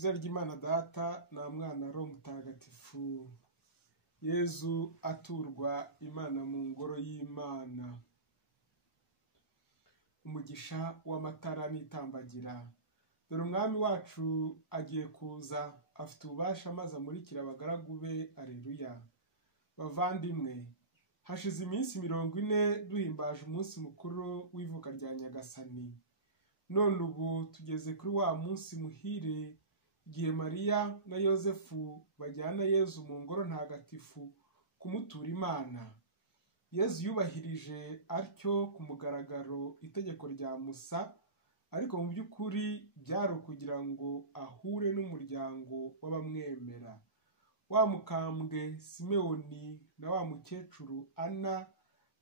Izina ry'Imana Data na Mwana Roho Mutagatifu. Yezu aturwa Imana mu ngoro y'Imana. Umugisha w'amatara n'itambagira. Dore umwami wacu agiye kuza, afite ububasha maze amurikira abagaragu be. Aleluya. Bavandimwe, hashize iminsi 40 duhimbaje umunsi mukuru w'ivuka rya Nyagasani. None ubu tugeze kuri wa munsi muhire, igihe Mariya na Yosefu bajyana Yezu mu ngoro ntagatifu kumutura Imana. Yezu yubahirije atyo ku mugaragaro itegeko rya Musa, ariko mu by'ukuri byari ukugira ngo ahure n'umuryango w'abamwemera. Wa mukambwe Simewoni na wa mukecuru Ana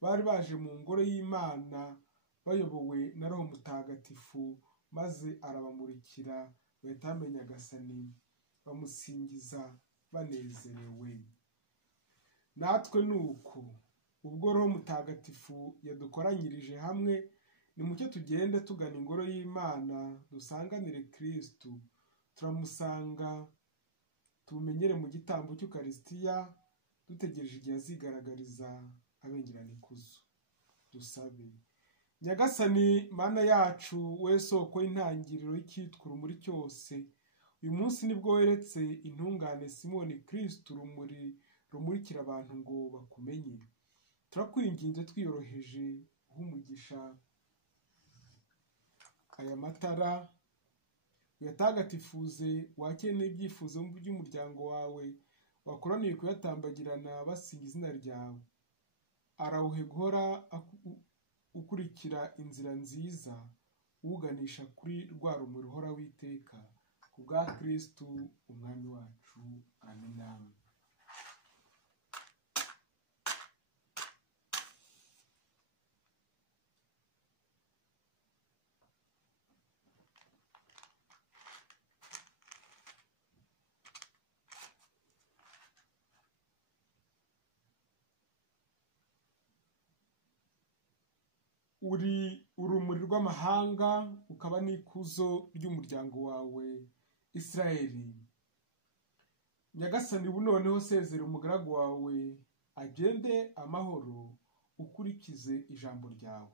bari baje mu ngoro y'Imana bayobowe na Roho Mutagatifu, maze arabamurikira bahita bamenya Nyagasani, bamusingiza banezerewe. Natwe nuko ubwo Roho Mutagatifu yadukoranyirije hamwe, nimucyo tugende tugana ingoro y'Imana dusanganire Kristu. Turamusanga tumenyere mu gitambo cy'Ukaristiya, dutegereje igihe azigaragariza abengerana ikuzo. Dusabe. Nyagasani Mana yacu, we soko y'intangiriro y'icyitwa urumuri cyose, uyu munsi nibwo weretse intungane Simoni Kristu urumuri rumurikira abantu ngo bakumenye. Turakwinginze twiyoroheje umugisha aya matara, uyatagatifuze wakire n'ibyifuzo by'umuryango wawe wakoraniye kuyatambagirana basinga izina ryawe. Arawuhe guhora ukurikira inzira nziza uganisha kuri rwa rumuri ruhora witeka, ku bwa Kristu umwami wacu. Amina. Uri urumuri rw'amahanga, ukaba n'ikuzo ry'umuryango wawe Israeli. Nyagasani, ubu noneho sezera umugaragu wawe agende amahoro, ukurikize ijambo ryawe.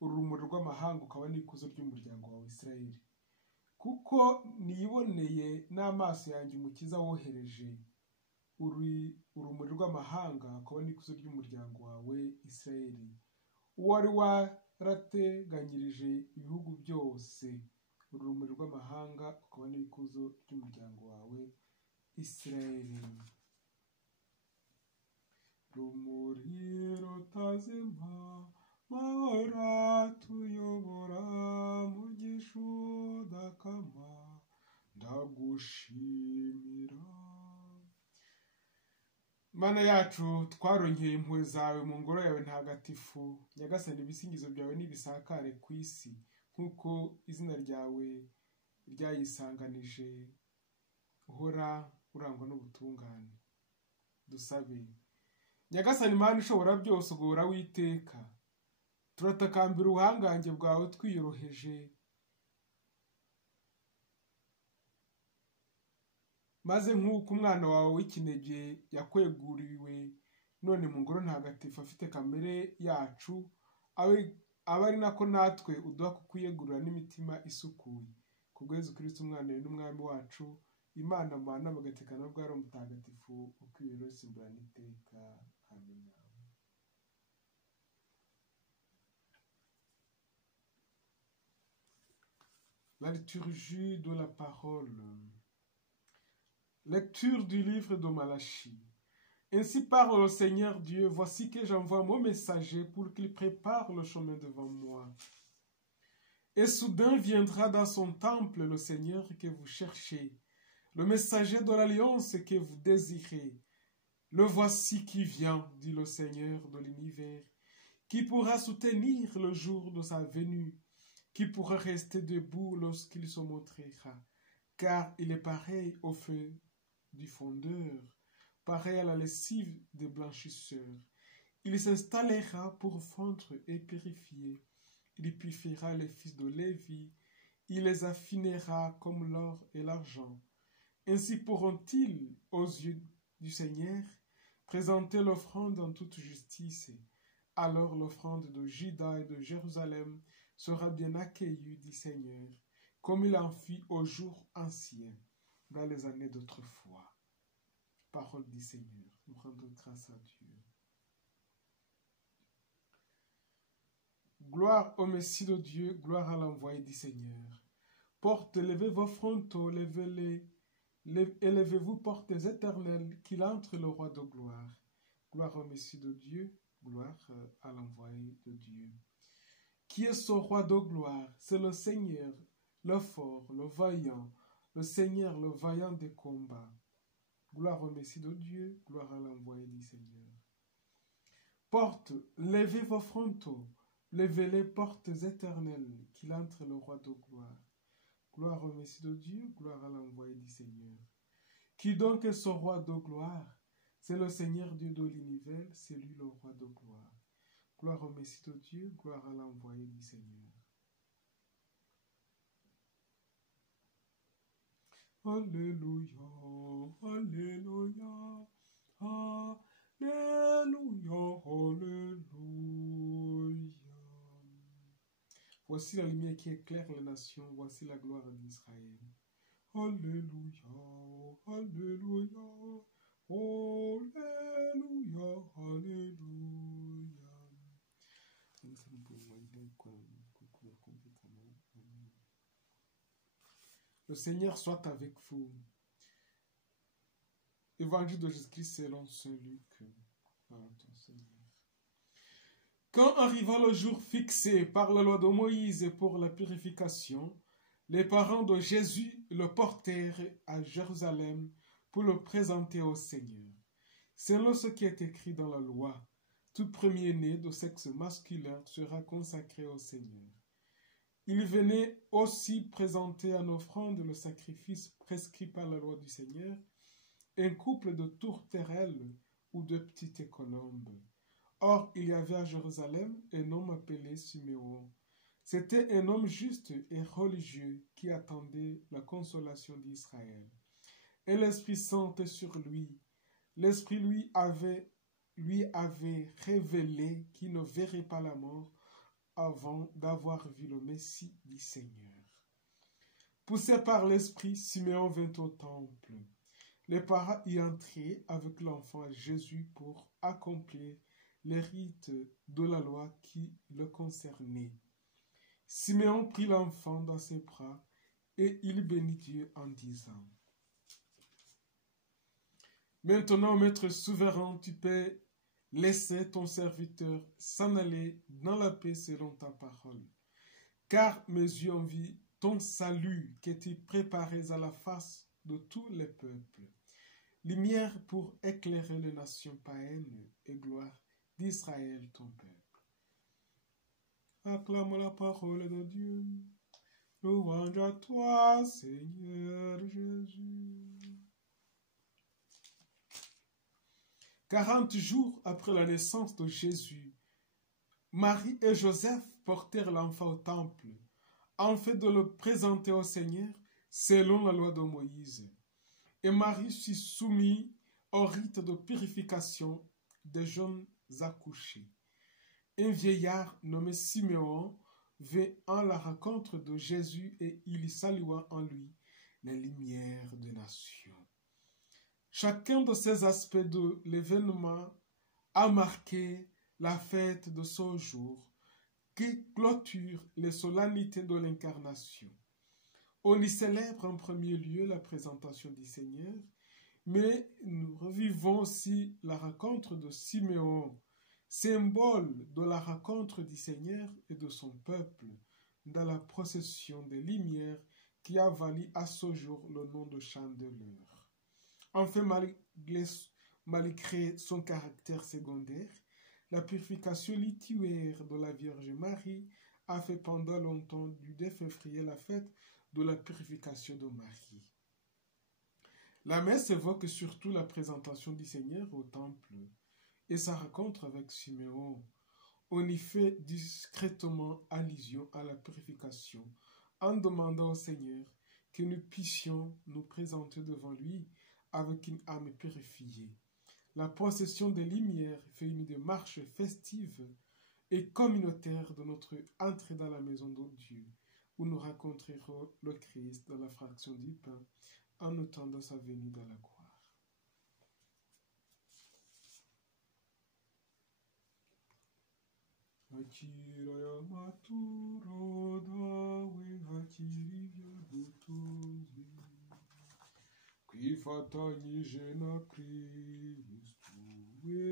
Urumuri rw'amahanga, ukaba n'ikuzo ry'umuryango wawe Israeli. Kuko niyiboneye n'amaso yanjye umukiza wohereje. Uri urumuri rw'amahanga, ukaba n'ikuzo ry'umuryango wawe Israeli. Uwari warateganyirije ibihugu byose. Urumuri rw'amahanga, ukaba n'ikuzo ry'umuryango wawe Israeli. Rumuri rutazima, mahora tuyobora mu gishu dakama, ndagushimira. Mana yacu, twarongeye impuhwe zawe mu ngoro yawe ntagatifu. Nyagasani, ibisingizo byawe nibisakare ku isi, nk'uko izina ryawe ryayisanganije. Uhora urangwa n'ubutungane. Dusabe. Nyagasani Mana ushobora byose, ugahora witeka, turatakambira ubuhangange bwawe twiyoroheje, maze nk'uko umwana wawe w'ikinege yakweguriwe none mu ngoro ntagatifu afite kamere yacu, abe ari nako natwe uduha kukwiyegurira n'imitima isukuye. Kubwa Yezu Kristu umwana we n'umwami wacu, Imana Mana bagatekana bwa Roho Mutagatifu, uko ibintu bisimburana iteka. Amina. La liturgie de la parole. Lecture du livre de Malachie. Ainsi parle le Seigneur Dieu, voici que j'envoie mon messager pour qu'il prépare le chemin devant moi. Et soudain viendra dans son temple le Seigneur que vous cherchez, le messager de l'alliance que vous désirez. Le voici qui vient, dit le Seigneur de l'univers, qui pourra soutenir le jour de sa venue, qui pourra rester debout lorsqu'il se montrera, car il est pareil au feu du fondeur, pareil à la lessive des blanchisseurs. Il s'installera pour fondre et purifier. Il purifiera les fils de Lévi. Il les affinera comme l'or et l'argent. Ainsi pourront-ils, aux yeux du Seigneur, présenter l'offrande en toute justice. Alors l'offrande de Juda et de Jérusalem sera bien accueillie du Seigneur, comme il en fit aux jours anciens, dans les années d'autrefois. Parole du Seigneur, nous rendons grâce à Dieu. Gloire au Messie de Dieu, gloire à l'envoyé du Seigneur. Portes, levez vos frontaux, élevez-vous, portes éternelles, qu'il entre le roi de gloire. Gloire au Messie de Dieu, gloire à l'envoyé de Dieu. Qui est ce roi de gloire? C'est le Seigneur, le fort, le vaillant, le Seigneur, le vaillant des combats. Gloire au Messie de Dieu, gloire à l'envoyé du Seigneur. Portes, levez vos frontaux, levez les portes éternelles, qu'il entre le roi de gloire. Gloire au Messie de Dieu, gloire à l'envoyé du Seigneur. Qui donc est ce roi de gloire? C'est le Seigneur Dieu de l'univers, c'est lui le roi de gloire. Gloire au Messie de Dieu, gloire à l'envoyé du Seigneur. Alléluia, Alléluia, Alléluia, Alléluia. Voici la lumière qui éclaire les nations, voici la gloire d'Israël. Alléluia, Alléluia, Alléluia, Alléluia. Le Seigneur soit avec vous. Évangile de Jésus-Christ selon Saint Luc. Quand arriva le jour fixé par la loi de Moïse pour la purification, les parents de Jésus le portèrent à Jérusalem pour le présenter au Seigneur. Selon ce qui est écrit dans la loi, tout premier-né de sexe masculin sera consacré au Seigneur. Il venait aussi présenter en offrande le sacrifice prescrit par la loi du Seigneur, un couple de tourterelles ou de petites colombes. Or, il y avait à Jérusalem un homme appelé Siméon. C'était un homme juste et religieux qui attendait la consolation d'Israël. Et l'Esprit Saint était sur lui. L'Esprit lui avait révélé qu'il ne verrait pas la mort avant d'avoir vu le Messie du Seigneur. Poussé par l'Esprit, Siméon vint au temple. Les parents y entraient avec l'enfant Jésus pour accomplir les rites de la loi qui le concernaient. Siméon prit l'enfant dans ses bras et il bénit Dieu en disant: Maintenant, Maître souverain, tu peux laisser ton serviteur s'en aller dans la paix selon ta parole. Car mes yeux ont vu ton salut que tu préparais à la face de tous les peuples, lumière pour éclairer les nations païennes et gloire d'Israël ton peuple. Acclame la parole de Dieu. Louange à toi, Seigneur Jésus. 40 jours après la naissance de Jésus, Marie et Joseph portèrent l'enfant au temple, en fait de le présenter au Seigneur selon la loi de Moïse. Et Marie s'y soumit au rite de purification des jeunes accouchés. Un vieillard nommé Siméon vint à la rencontre de Jésus et il salua en lui les lumières des nations. Chacun de ces aspects de l'événement a marqué la fête de ce jour qui clôture les solennités de l'incarnation. On y célèbre en premier lieu la présentation du Seigneur, mais nous revivons aussi la rencontre de Siméon, symbole de la rencontre du Seigneur et de son peuple dans la procession des lumières qui a valu à ce jour le nom de Chandeleur. Enfin, malgré son caractère secondaire, la purification littéraire de la Vierge Marie a fait pendant longtemps du 2 février la fête de la purification de Marie. La messe évoque surtout la présentation du Seigneur au temple et sa rencontre avec Siméon. On y fait discrètement allusion à la purification en demandant au Seigneur que nous puissions nous présenter devant lui avec une âme purifiée. La procession des lumières fait une démarche festive et communautaire de notre entrée dans la maison de Dieu, où nous rencontrerons le Christ dans la fraction du pain en attendant sa venue dans la gloire. Akira y'amaturo dawe hakiri ibyadutunze twifatanyije na Kristo we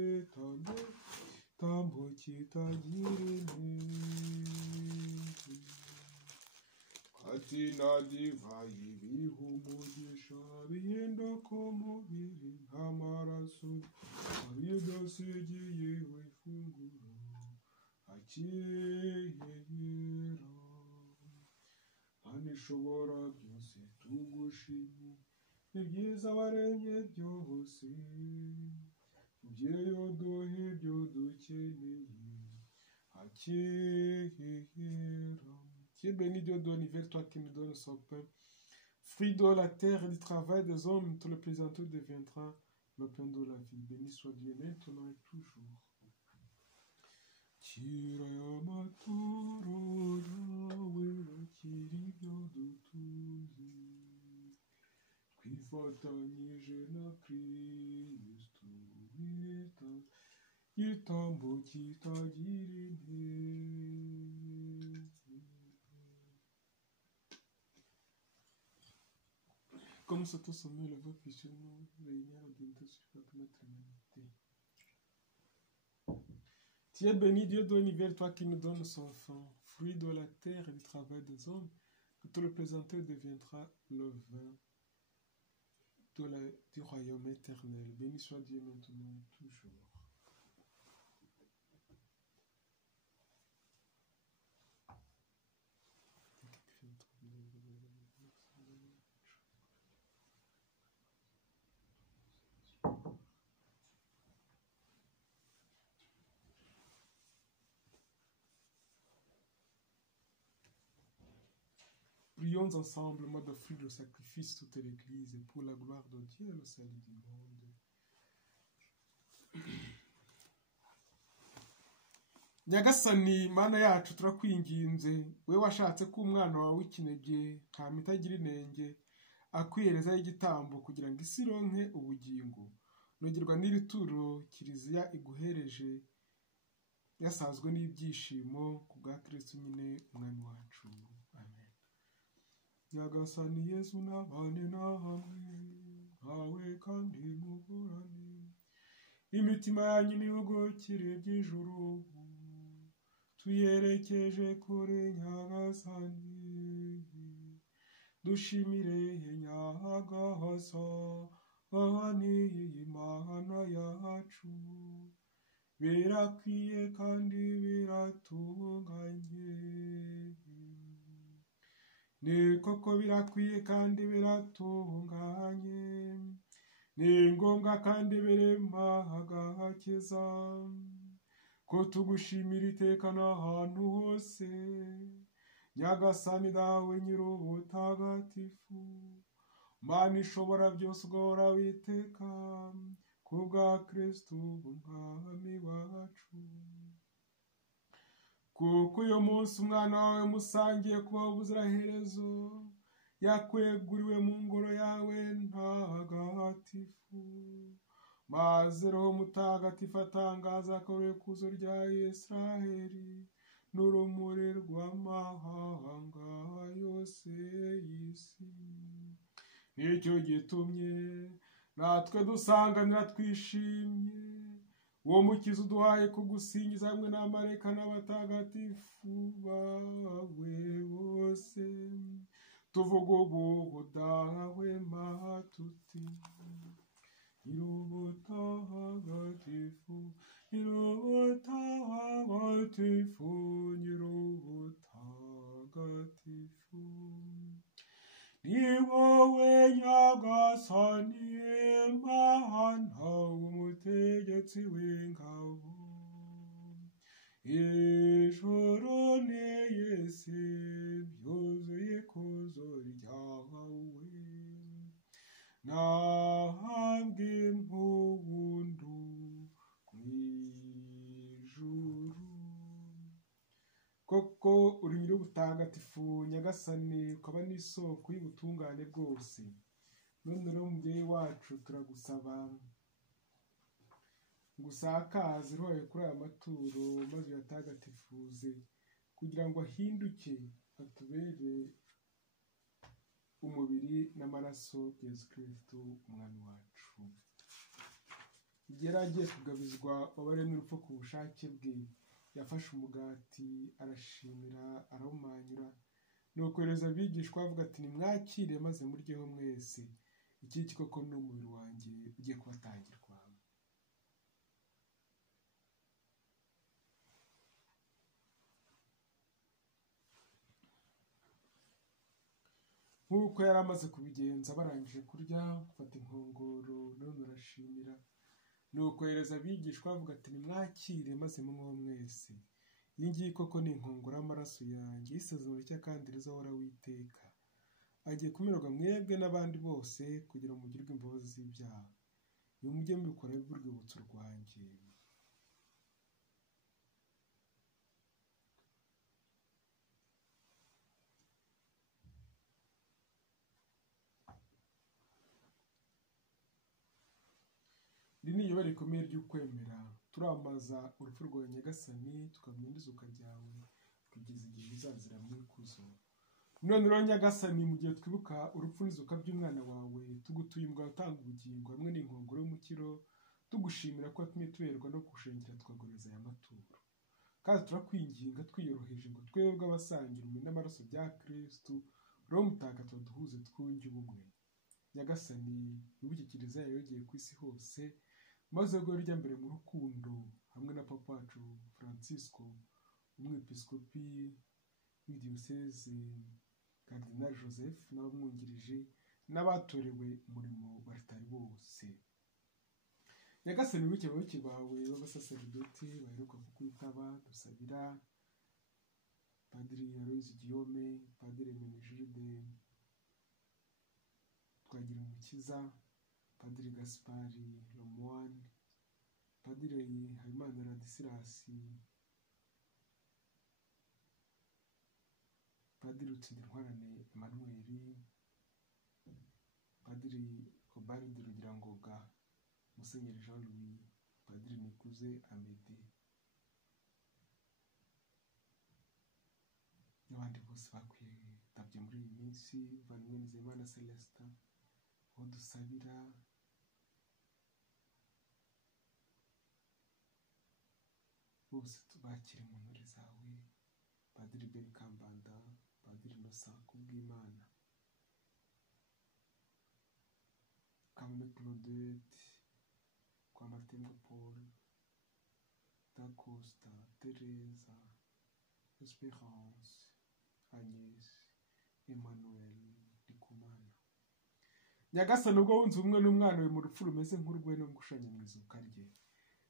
tambo kitagira intege ati na divayi biha umugisha bihenda ko mubiri nk'amaraso abidasigiye wifunguro akiyera Mana ishobora byose tugushime ibyiza waremye byose mubyeyi duhe ibyo dukeneye akiyera Qui est béni Dieu d'univers, toi qui nous donnes son pain. Fruit de la terre et du travail des hommes, tout le plaisanteur deviendra le pain de la vie. Béni soit Dieu maintenant et toujours. Kira y'amaturo yawe akiri ibyadutunze twifatanyije na Kristo igitambo kitagira intege. Comme cet sommet, le voie puisse nous réunir au dignité suffisante de notre humanité. Tu es béni, Dieu de l'univers, toi qui nous donnes son enfant, fruit de la terre et du travail des hommes, que tout le plaisanteur deviendra le vin du royaume éternel. Béni soit Dieu maintenant et toujours. Prions ensemble, moi d'offrir le sacrifice toute l'Église et pour la gloire de Dieu et le salut du monde. Nyagasani mana yacu turakwinginze we washatse ko umwana wawe w'ikinege ntama itagira inenge akwiherezaho igitambo kugira ngo isi ironke ubugingo nogerwa n'iri turo kiliziya iguhereje yasazwe n'ibyishimo ku bwa Kristo nyine umwami wacu. Amen. Nyagasani Yesu nabane nahamwe nkawe kandi muhorane imitima yanyu nihugukire by'ijuru tuyerekeje kure Nyagasani dushimire Nyagasani Imana yacu birakwiye kandi biratunganye ni koko birakwiye kandi biratunganye ni ngombwa kandi birema agakiza ko tugushimira iteka n'ahantu hose Nyagasani dawe nyir'ubutagatifu Mana ishobora byose ugahora witeka ku bwa Kristo umwami wacu kuko uyu munsi umwana wawe musangiye kubaho ubuziraherezo yakweguriwe mu ngoro yawe ntagatifu maze Roho Mutagatifu atangaza ko ikuzo rya Israheli n'urumuri rw'amahanga yose y'isi nicyo gitumye natwe dusanganira twishimye uwo mukiza uduhaye kugusingiza hamwe n'amarayika n'abatagatifu bawe bose tuvuga ubudahwema tuti nyir'ubutagatifu nyir'ubutagatifu nyir'ubutagatifu ni wowe Nyagasani Mana umutegetsi w'ingabo ijoro n'isi byuzuye ikuzo ryawe mutagatifu nyagasani ukaba n'isoko y'ubutungane bwose, none rero mubyeyi wacu turagusaba ngo usakaze roho kuri aya maturo maze uyatagatifuze kugira ngo ahinduke atubere umubiri n'amaraso Yesu Kristo umwami wacu. Igihe yari agiye kugabizwa wabaremwe urupfu ku bushake bwe, yafashe umugati arashimira arawumanyura, nuko yohereza abigishwa avuga ati nimwakire maze muryeho mwese, iki koko ni umubiri wanjye ugiye kubatangirwa. Nk'uko yari amaze kubigenza barangije kurya, gufata inkongoro none arashimira, nuko yohereza abigishwa avuga ati nimwakire maze munyweho mwese, iyi ngiyi koko ni inkongoro y'amaraso yanjye y'isezerano rishya kandi rizahoraho iteka, agiye kumererwa mwebwe n'abandi bose kugira ngo mugirwe imbabazi z'ibyaha, iyo mujye mubikora by'urwibutso rwanjye. Iri ni iyobera rikomeye ry'ukwemera, turamaza urupfu rwawe nyagasani, tukamenya n'izuka ryawe kugeza igihe bizazira mu ikuzo. None rero nyagasani, mu gihe twibuka urupfu n'izuka by'umwana wawe, tugutuye umugabo utanga ubugingo hamwe n'inkongoro y'umukiro, tugushimira ko watumye tuberwa no gushengera tukagoreza aya maturo, kandi turakwinginga twiyoroheje ngo twebwe abasangira umubiri n'amaraso bya Kristo, roho mutagatifu duhuze twunge ubumwe. Nyagasani, wibuke kiliziya yawe yogeye ku isi hose, maze ubwo rya mbere mu rukundo hamwe na papa wacu Francisco, umwepiskopi w'idiyoseze Cardinal Joseph n'abamwungirije n'abatorewe umurimo wa Ritari bose. Nyagasani, wibuke abayoboke bawe b'abasaserdoti baheruka kukwitaba, dusabira Padiri Aloys Guillaume, Padiri Menegilde Twagirumukiza, Padiri Gaspari Lemoine, Padiri Habimana Ladisirasi, Padiri Rutsindintwarane Emmanuel, Padiri Obaride Rugirangoga, Musenyeri Jean Louis, Padiri Nikuze Amede n'abandi bose bakwitabye muri iyi minsi, Vanwe Nizeyimana Celestin, aho dusabira bose tubakire mu ntore zawe, Padiri Beri Kambanda, Padiri Innocent Kubwimana, Kamene Claudette, kwa Matembo Paul, Da Costa, Teresa, Esperance, Agnes, Emmanuel, Ndikumana. Nyagasani, ubwo wunze ubumwe n'umwana we mu rupfu rumeze nk'urwe no gushanya mu izuka rye,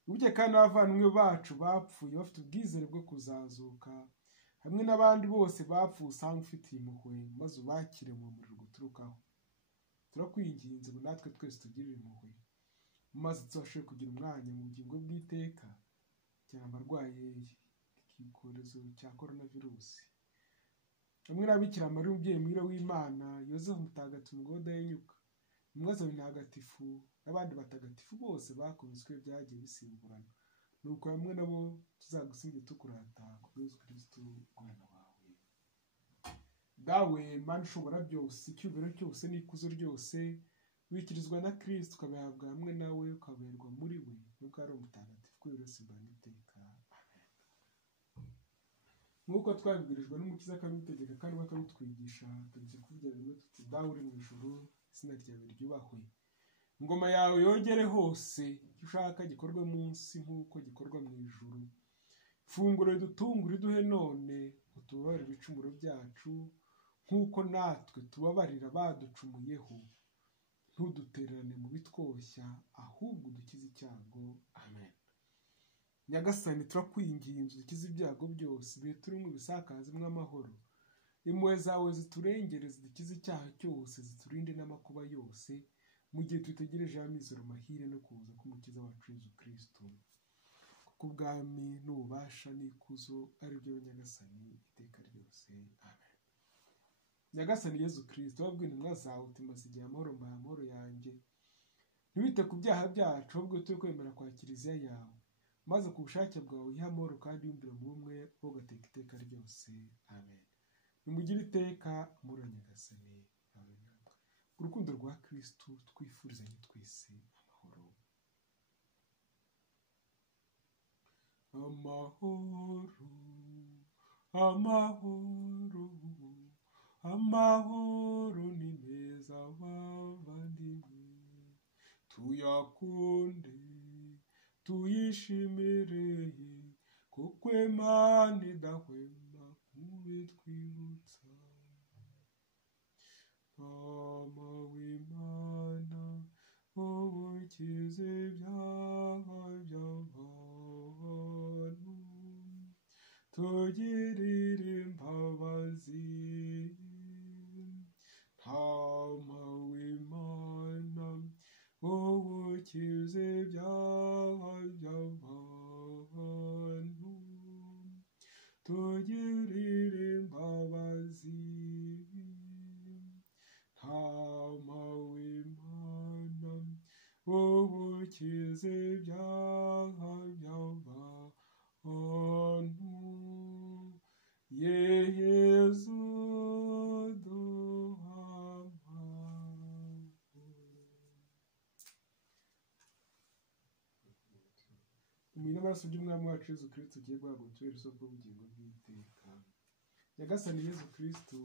wibuke kandi abavandimwe bacu bapfuye bafite ubwizere bwo kuzazuka, hamwe n'abandi bose bapfuye usanga ufitiye impuhwe, maze ubakire mu muriro guturukaho. Turakwinginze ngo natwe twese tugirire impuhwe, maze tubashe kugira umwanya mu bugingo bw'iteka, cyane abarwaye icyorezo cya coronavirusi, hamwe na Bikira Mariya umubyeyi mwira w'Imana, Yozefu mutagatifu ngo udahinyuka, intumwa zawe ntagatifu n'abandi batagatifu bose bakometswe byagiye bisimburana, nuko hamwe nabo tuzagusinge tukurata ku Yesu Kristo umwana wawe. Dawe Mana ushobora byose, icyubahiro cyose n'ikuzo ryose wikirizwa na Kristo, ukabihabwa hamwe nawe, ukaberwa muri we n'ubwo ari umutagatifu kuri wese mbana iteka. Nk'uko twabibwirijwe n'umukiza akabidutegeka kandi bakabitwigisha, tugeze kuvugira rimwe tuti dawe uri mu ijuru, izina ryawe ryubahwe, ingoma yawe yogere hose, icyo ushaka gikorwe munsi nk'uko gikorwa mu ijuru. Ifunguro ridutungure uduhe none, utubabarire ibicumuro byacu nk'uko natwe tubabarira baducumuyeho, ntudutererane mu bitwoshya, ahubwo udukize icyago. Amen. Nyagasani, turakwinginze udukize ibyago byose, ibihe turimo bisakazemo amahoro, impuhwe zawe ziturengere, zidukize icyaha cyose, ziturinde n'amakuba yose, mu gihe dutegereje amizero mahire no kuza k'umukiza wacu Yesu Kristo, kuko ubwami n'ububasha n'ikuzo ari byo Nyagasani iteka ryose. Amen. Nyagasani Yezu Kristo wabwiye intumwa zawe uti mbasigiye amahoro mbaha amahoro yanjye, ntibite ku byaha byacu ahubwo turi kwemera kwa kiliziya yawe, maze ku bushake bwawe uyihe amahoro kandi yumvire mu bumwe wogateka iteka ryose. Amen. Nimugire iteka amahoro ya Nyagasani. Amen. Urukundo rwa Kristo twifurizanye twese amahoro. Amahoro, amahoro, amahoro ni meza bavandimwe, tuyakunde tuyishimire, kuko Imana idahwema kubitwibutsa. Mama w'Imana, wowe ukiza ibyaha by'abantu, tugirire imbabazi. Ntama w'Imana, wowe ukiza ibyaha by'abantu, tugirire imbabazi. Ntama w'Imana, wowe ukiza ibyaha by'abantu, Yezu duha amahoro. Umubiri n'amaraso by'umwami wacu Yezu Kristo ugiye guhabwa utubere isoko y'ubugingo bw'iteka. Nyagasani Yezu Kristo,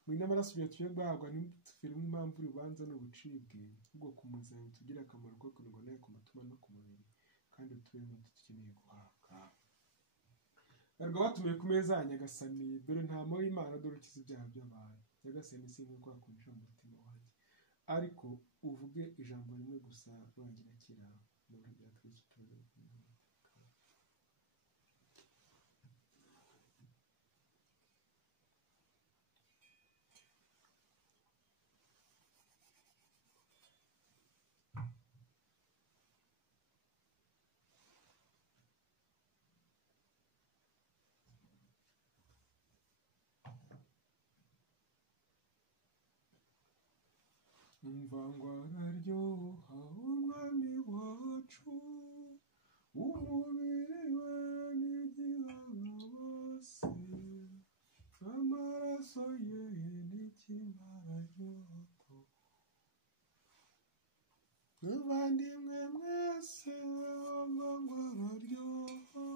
umubiri n'amaraso byatuye guhabwa ntitufiremo impamvu urubanza n'ubucibwe, ahubwo ku muzanye tugira akamaro ko kunigwa nawe ku mutima no ku mubiri, kandi utubere nk'uko dukeneye guhabwa. Barwa batumiye ku meza ya Nyagasani, dore ntama w'Imana, dore ukiza ibyaha by'abantu. Nyagasani sinkwiye kwakumisha mu mutima wanjye, ariko uvuge ijambo rimwe gusa wanjye nakira. Mu biro bya Kristo tubere kumwe. Umva ngo araryoha umwami wacu, umubiri we n'igihaza bose, amaraso ye n'ikimara nyota. Muvandimwe mwese, umva ngo araryoha,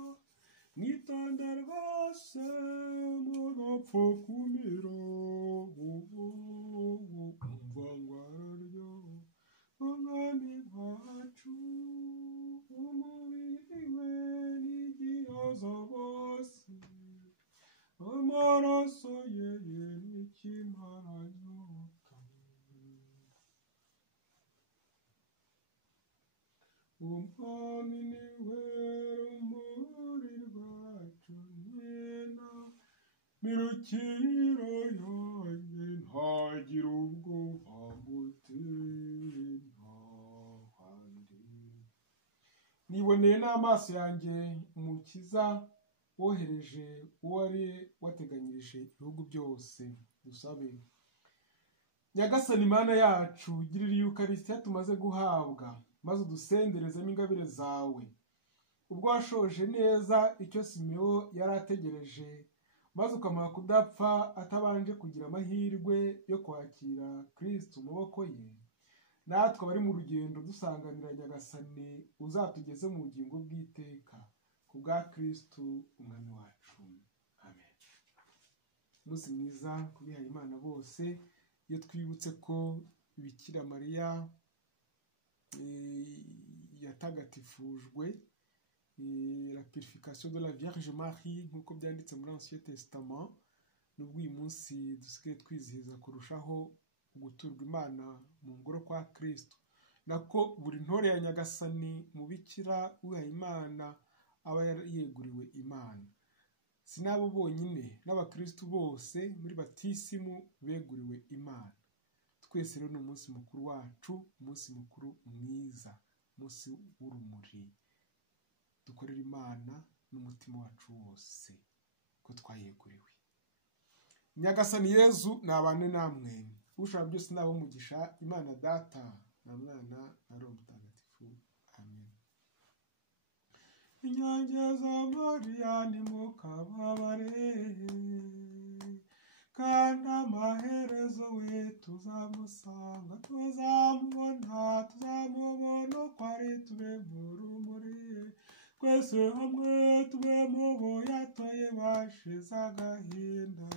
mwitonde rwose mugapfa kumira. Umva ngo araryoha umwami wacu, umubiri we n'igihaza bose, amaraso ye n'ikimara nyota. Umwami ni we rumuri rwacu, mwena mirukiro yanjye, ntagira ubwoba muteye ntahandi. Niboneye n'amaso yanjye Umukiza wohereje uwo wari wateganyirije ibihugu byose. Dusabe. Nyagasani Mana yacu, girira Eucharistia tumaze guhabwa, maze udusenderezemo ingabire zawe. Ubwo washoje neza icyo Simeon yari ategereje, maze ukamuha kudapfa atabanje kugira amahirwe yo kwakira Kristo mu maboko ye, natwe abari mu rugendo dusanganira Nyagasani uzatugeze mu bugingo bw'iteka, ku bwa Kristo umwami wacu. Amen. Umunsi mwiza ku bihaye Imana bose, iyo twibutse ko Bikira Mariya yatagatifujwe, la purification de la Vierge Marie nk'uko byanditse muri Ancien Testament, n'ubwo uyu munsi dusigaye twizihiza kurushaho guturwa Imana mu ngoro kwa Kristo, nako buri ntore ya Nyagasani mu bikira wihaye Imana aba yeguriwe Imana. Si nabo bonyine, n'abakristu bose muri batisimu beguriwe Imana. Twese rero ni umunsi mukuru wacu, umunsi mukuru mwiza, umunsi w'urumuri. Dukorera Imana n'umutima wacu wose ko twayeguriwe. Nyagasani Yezu nabane namwe ushaka byose nawe umugisha Imana Data na Mwana na Roho Mutagatifu amen. Inyange za Mariya nimukababare kandi amaherezo we tuzamusanga tuzamubona uko ari tube mu rumuri twese hamwe tube mu bo yatoye bashize agahinda.